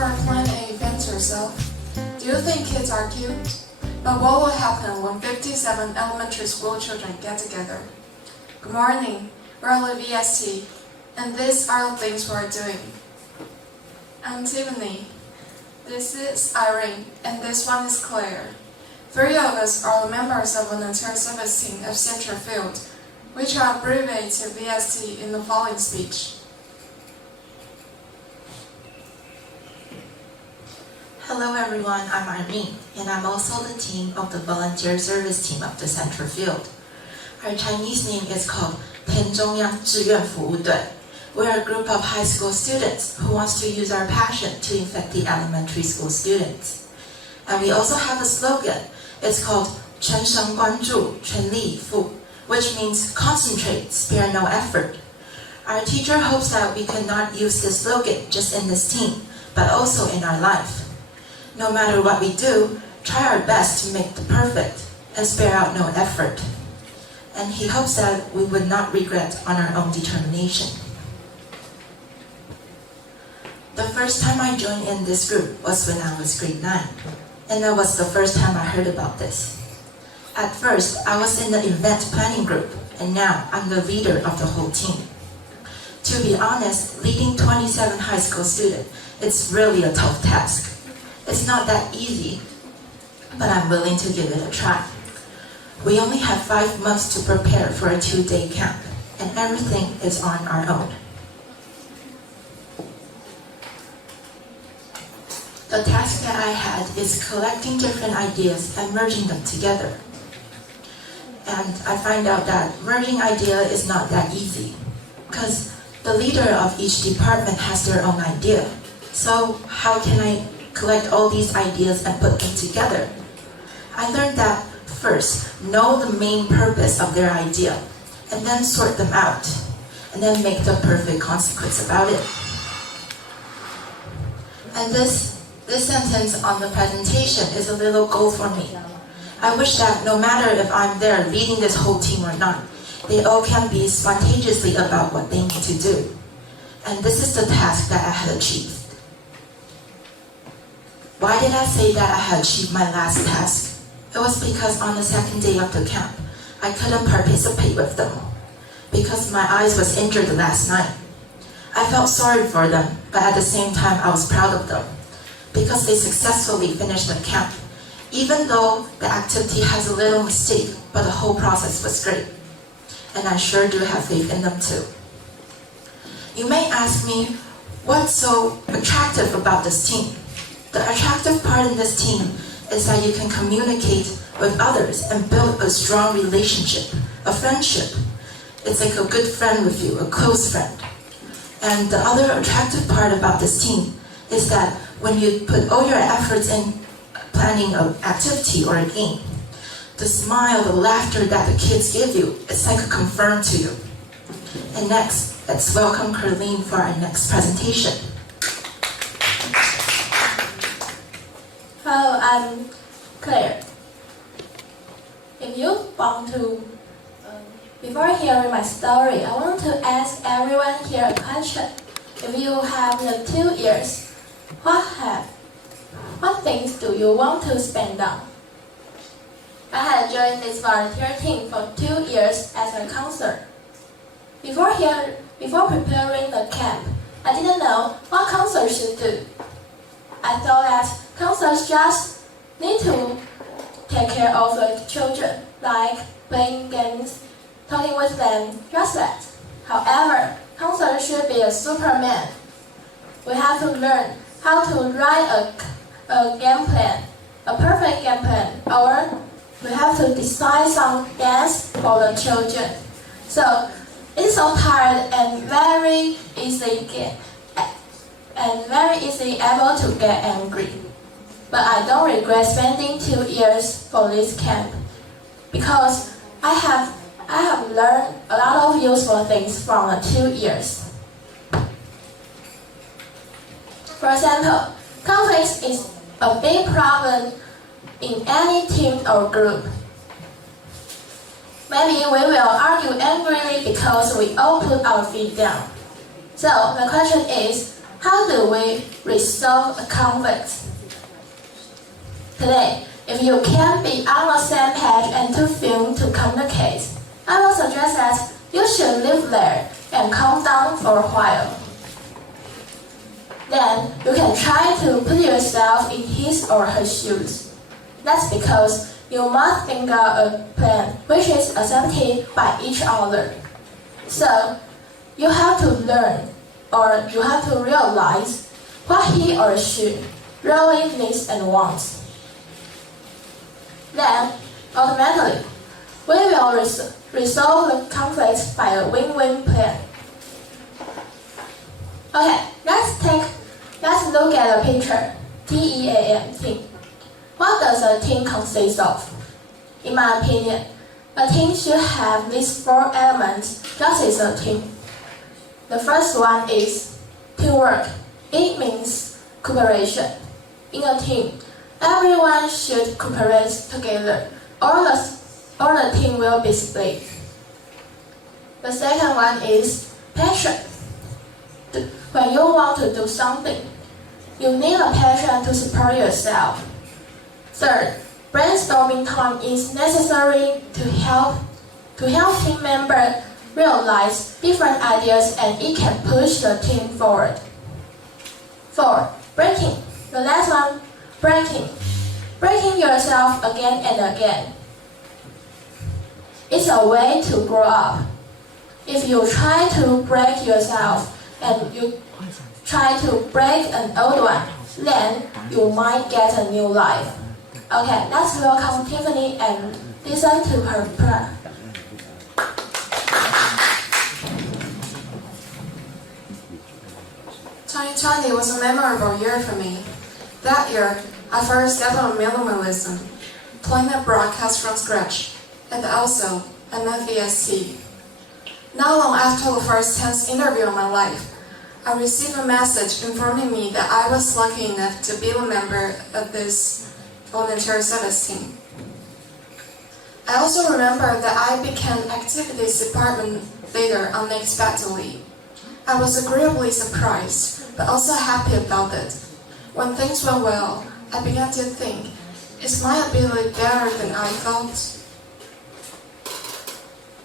ever planned an event yourself? Do you think kids are cute? But what will happen when 57 elementary school children get together? Good morning, we're the VST, and these are the things we're doing. I'm Tiffany. This is Irene, and this one is Claire. 3 of us are the members of the volunteer service team of Central Field, which are abbreviated to VST in the following speech. Hello everyone, I'm Irene, and I'm also the team of the volunteer service team of the Central Field. Our Chinese name is called 田中央志愿服务队. We're a group of high school students who wants to use our passion to infect the elementary school students. And we also have a slogan. It's called 全神贯注,全力以赴, which means concentrate, spare no effort. Our teacher hopes that we can not use this slogan just in this team, but also in our life. No matter what we do, try our best to make the perfect and spare out no effort. And he hopes that we would not regret on our own determination. The first time I joined in this group was when I was grade 9, and that was the first time I heard about this. At first, I was in the event planning group, and now I'm the leader of the whole team. To be honest, leading 27 high school students is really a tough task. It's not that easy, but I'm willing to give it a try. We only have 5 months to prepare for a 2-day camp, and everything is on our own. The task that I had is collecting different ideas and merging them together. And I find out that merging ideas is not that easy, because the leader of each department has their own idea. So how can I collect all these ideas and put them together? I learned that first, know the main purpose of their idea, and then sort them out, and then make the perfect consequence about it. And this sentence on the presentation is a little goal for me. I wish that no matter if I'm there leading this whole team or not, they all can be spontaneously about what they need to do. And this is the task that I had achieved. Why did I say that I had achieved my last task? It was because on the second day of the camp, I couldn't participate with them because my eyes was injured last night. I felt sorry for them, but at the same time I was proud of them because they successfully finished the camp, even though the activity has a little mistake, but the whole process was great. And I sure do have faith in them too. You may ask me, what's so attractive about this team? The attractive part in this team is that you can communicate with others and build a strong relationship, a friendship. It's like a good friend with you, a close friend. And the other attractive part about this team is that when you put all your efforts in planning an activity or a game, the smile, the laughter that the kids give you, it's like a confirm to you. And next, let's welcome Carlene for our next presentation. Hello, I'm Claire. If you want to, before hearing my story, I want to ask everyone here a question. If you have the 2 years, what things do you want to spend on? I had joined this volunteer team for 2 years as a counselor. Before preparing the camp, I didn't know what counselors should do. I thought that counselors just need to take care of the children, like playing games, talking with them, just that. However, counselors should be a superman. We have to learn how to write a game plan, a perfect game plan, or we have to design some dance for the children. So it's so tired and very easily able to get angry. But I don't regret spending 2 years for this camp because I have learned a lot of useful things from the 2 years. For example, conflict is a big problem in any team or group. Maybe we will argue angrily because we all put our feet down. So the question is, How do we resolve a conflict? Today, if you can't be on the same page and too firm to communicate, I will suggest that you should live there and calm down for a while. Then you can try to put yourself in his or her shoes. That's because you must think out a plan which is accepted by each other. So, you have to learn, or you have to realize what he or she really needs and wants. Then, ultimately, we will resolve the conflict by a win-win plan. Okay, let's look at the picture. TEAM, team. What does a team consist of? In my opinion, a team should have these 4 elements just as a team. The first one is teamwork. It means cooperation. In a team, everyone should cooperate together, or the team will be split. The second one is passion. When you want to do something, you need a passion to support yourself. Third, brainstorming time is necessary to help team members realize different ideas and it can push the team forward. 4. Breaking. The last one, breaking. Breaking yourself again and again. It's a way to grow up. If you try to break yourself and you try to break an old one, then you might get a new life. Okay, let's welcome Tiffany and listen to her prayer. "2020 was a memorable year for me. That year, I first developed minimalism, playing a broadcast from scratch, and also an VST. Not long after the first tense interview of my life, I received a message informing me that I was lucky enough to be a member of this volunteer service team. I also remember that I became activities department leader unexpectedly. I was agreeably surprised, but also happy about it. When things went well, I began to think, is my ability better than I thought?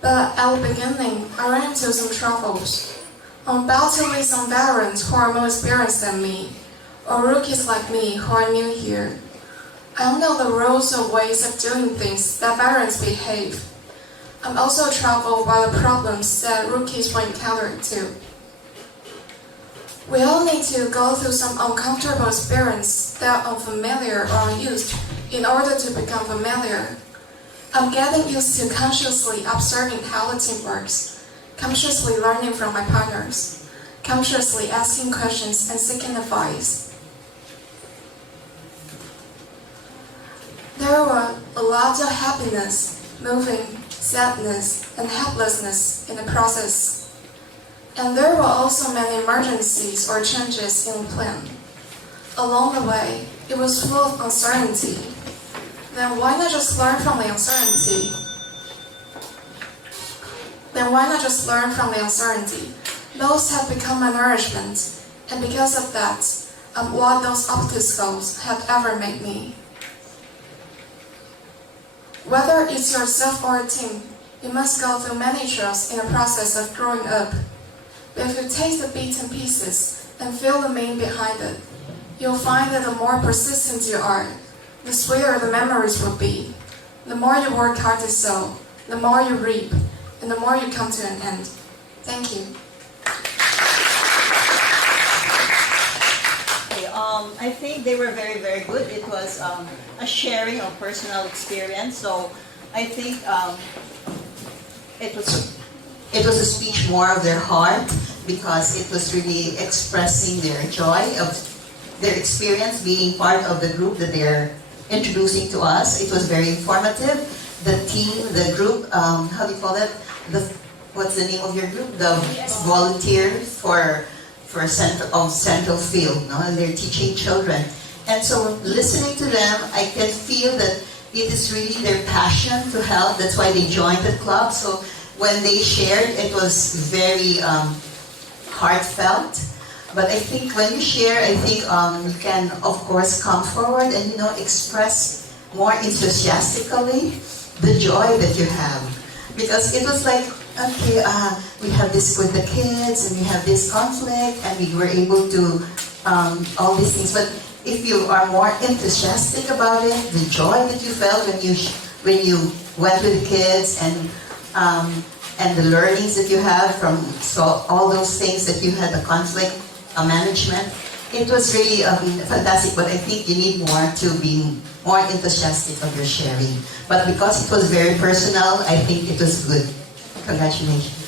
But at the beginning, I ran into some troubles. I'm about to meet some veterans who are more experienced than me, or rookies like me who are new here. I don't know the rules or ways of doing things that veterans behave. I'm also troubled by the problems that rookies will encounter too. We all need to go through some uncomfortable experience that are unfamiliar or unused in order to become familiar. I'm getting used to consciously observing how the team works, consciously learning from my partners, consciously asking questions and seeking advice. There were a lot of happiness, moving, sadness, and helplessness in the process. And there were also many emergencies or changes in the plan. Along the way, it was full of uncertainty. Then why not just learn from the uncertainty? Those have become my nourishment, and because of that, what those obstacles have ever made me. Whether it's yourself or a team, you must go through many trials in the process of growing up. But if you take the bits and pieces and feel the meaning behind it, you'll find that the more persistent you are, the sweeter the memories will be. The more you work hard to sow, the more you reap, and the more you come to an end. Thank you. I think they were very, very good. It was a sharing of personal experience. So I think it was a speech more of their heart, because it was really expressing their joy of their experience being part of the group that they're introducing to us. It was very informative. The team, the group, how do you call it? What's the name of your group? The volunteers for Central Field, no? And they're teaching children. And so listening to them, I can feel that it is really their passion to help. That's why they joined the club. So when they shared, it was very heartfelt. But I think when you share, I think you can, of course, come forward and, express more enthusiastically the joy that you have. Because it was like, okay, we have this with the kids, and we have this conflict, and we were able to, all these things. But if you are more enthusiastic about it, the joy that you felt when you went with the kids, and the learnings that you have from all those things that you had, the conflict management, it was really fantastic. But I think you need more to be more enthusiastic of your sharing. But because it was very personal, I think it was good. Congratulations.